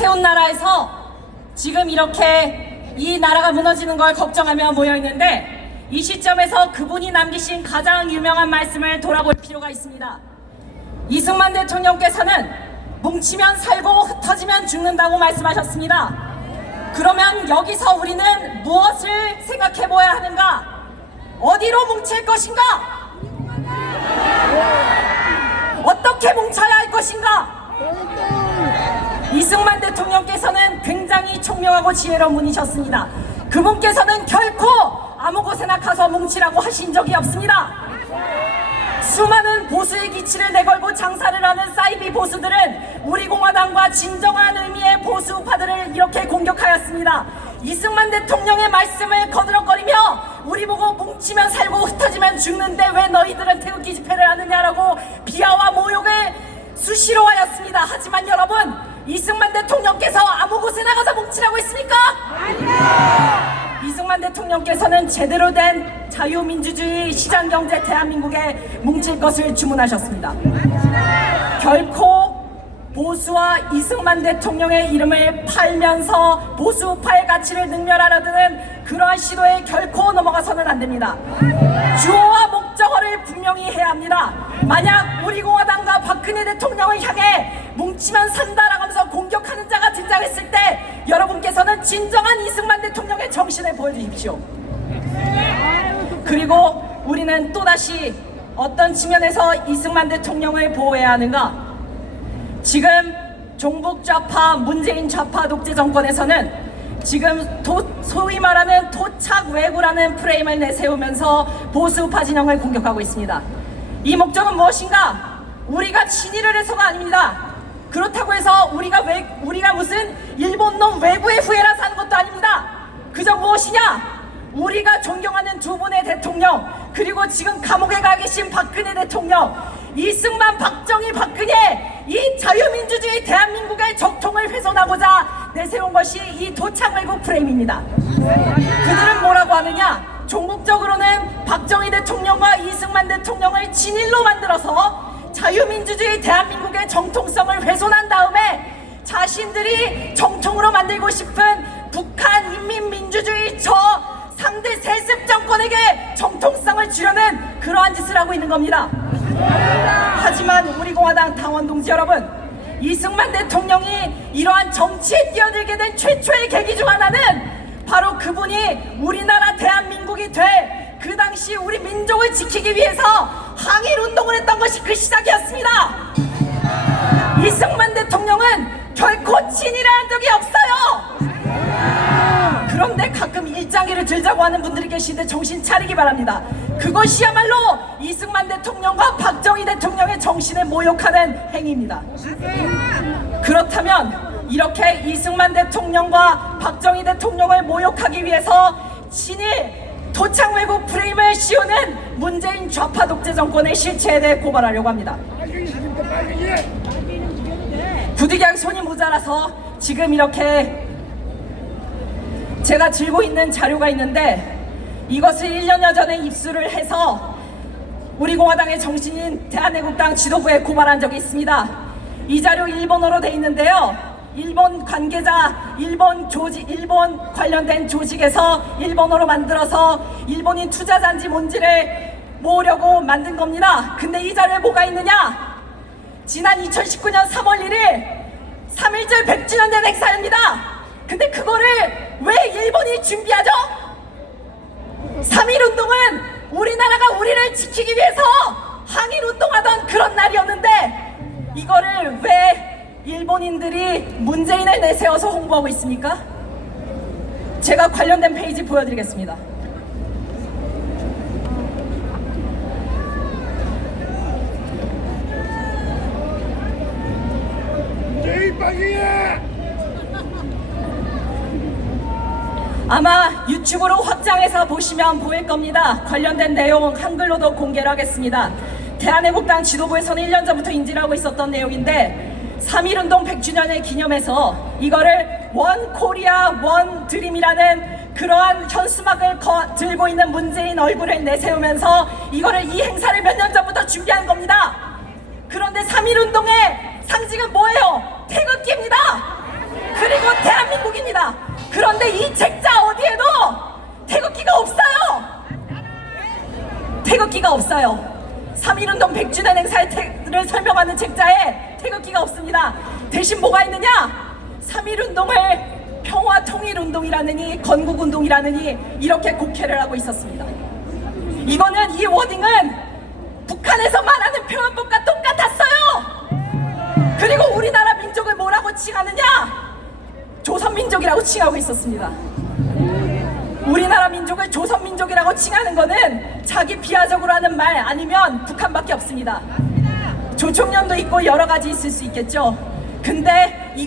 세운 나라에서 지금 이렇게 이 나라가 무너지는 걸 걱정하며 모여있는데, 이 시점에서 그분이 남기신 가장 유명한 말씀을 돌아볼 필요가 있습니다. 이승만 대통령께서는 뭉치면 살고 흩어지면 죽는다고 말씀하셨습니다. 그러면 여기서 우리는 무엇을 생각해 보아야 하는가? 어디로 뭉칠 것인가? 어떻게 뭉쳐야 할 것인가? 이승만 대통령께서는 굉장히 총명하고 지혜로운 분이셨습니다. 그분께서는 결코 아무 곳에나 가서 뭉치라고 하신 적이 없습니다. 수많은 보수의 기치를 내걸고 장사를 하는 사이비 보수들은 우리 공화당과 진정한 의미의 보수 우파들을 이렇게 공격하였습니다. 이승만 대통령의 말씀을 거드럭거리며 우리 보고 뭉치면 살고 흩어지면 죽는데 왜 너희들은 태극기 집회를 하느냐라고 비하와 모욕을 수시로 하였습니다. 하지만 여러분, 이승만 대통령께서 아무 곳에 나가서 뭉치라고 했습니까? 아닙니다. 이승만 대통령께서는 제대로 된 자유민주주의 시장경제 대한민국에 뭉칠 것을 주문하셨습니다. 결코 보수와 이승만 대통령의 이름을 팔면서 보수파의 가치를 능멸하려는 그러한 시도에 결코 넘어가서는 안 됩니다. 주어와 목적어를 분명히 해야 합니다. 만약 우리 공화당과 박근혜 대통령을 향해 뭉치면 산다라고 하면서 공격하는 자가 등장했을 때 여러분께서는 진정한 이승만 대통령의 정신을 보여주십시오. 그리고 우리는 또다시 어떤 측면에서 이승만 대통령을 보호해야 하는가? 지금 종북 좌파, 문재인 좌파 독재 정권에서는 지금 소위 말하는 토착 왜구라는 프레임을 내세우면서 보수우파 진영을 공격하고 있습니다. 이 목적은 무엇인가? 우리가 친일을 해서가 아닙니다. 그렇다고 해서 우리가 무슨 일본놈 왜구의 후예라서 하는 것도 아닙니다. 그저 무엇이냐? 우리가 존경하는 두 분의 대통령, 그리고 지금 감옥에 가 계신 박근혜 대통령, 이승만, 박정희, 박근혜, 이 자유민주주의 대한민국의 적통을 훼손하고자 내세운 것이 이 도착 왜곡 프레임입니다. 그들은 뭐라고 하느냐? 종북적으로는 박정희 대통령과 이승만 대통령을 진일로 만들어서 자유민주주의 대한민국의 정통성을 훼손한 다음에 자신들이 정통으로 만들고 싶은 북한 인민민주주의 저 상대 세습 정권에게 정통성을 주려는 그러한 짓을 하고 있는 겁니다. 하지만 우리 공화당 당원 동지 여러분, 이승만 대통령이 이러한 정치에 뛰어들게 된 최초의 계기 중 하나는 바로 그분이 우리나라 대한민국이 될 그 당시 우리 민족을 지키기 위해서 항일운동을 했던 것이 그 시작이었습니다. 이승만 대통령은 결코 친일을 한 적이 없어요. 그런데 가끔 일장기를 들자고 하는 분들이 계신데 정신 차리기 바랍니다. 그것이야말로 이승만 대통령과 박정희 대통령의 정신을 모욕하는 행위입니다. 그렇다면 이렇게 이승만 대통령과 박정희 대통령을 모욕하기 위해서 친일 도착 왜곡 프레임을 씌우는 문재인 좌파 독재 정권의 실체에 대해 고발하려고 합니다. 부득이하게 손이 모자라서 지금 이렇게 제가 들고 있는 자료가 있는데, 이것을 1년여 전에 입수를 해서 우리 공화당의 정신인 대한애국당 지도부에 고발한 적이 있습니다. 이 자료 일본어로 돼 있는데요, 일본 관계자, 일본 관련된 조직에서 일본어로 만들어서 일본인 투자자인지 뭔지를 모으려고 만든 겁니다. 근데 이 자료에 뭐가 있느냐? 지난 2019년 3월 1일 3.1절 100주년 된 행사입니다. 근데 그거를 왜 일본이 준비하죠? 3.1운동은 우리나라가 우리를 지키기 위해서 항일운동하던 그런 날이었는데 이거를 왜 일본인들이 문재인을 내세워서 홍보하고 있습니까? 제가 관련된 페이지 보여드리겠습니다. 아마 유튜브로 확장해서 보시면 보일 겁니다. 관련된 내용 한글로도 공개를 하겠습니다. 대한애국당 지도부에서는 1년 전부터 인지를 하고 있었던 내용인데 3.1운동 100주년을 기념해서 이거를 원 코리아 원 드림이라는 그러한 현수막을 들고 있는 문재인 얼굴을 내세우면서 이거를 이 행사를 몇 년 전부터 준비한 겁니다. 그런데 3.1운동의 상징은 뭐예요? 태극기입니다. 그런데 이 책자 어디에도 태극기가 없어요. 태극기가 없어요. 3.1운동 100주년 행사를 설명하는 책자에 태극기가 없습니다. 대신 뭐가 있느냐? 3.1운동을 평화통일운동이라느니 건국운동이라느니 이렇게 곡해를 하고 있었습니다. 이거는 이 워딩은 북한에서 말하는 표현법과 똑같았어요. 그리고 우리나라 민족을 뭐라고 칭하느냐? 조선민족이라고 칭하고 있었습니다. 우리나라 민족을 조선민족이라고 칭하는 거는 자기 비하적으로 하는 말 아니면 북한밖에 없습니다. 조총련도 있고 여러 가지 있을 수 있겠죠. 근데 이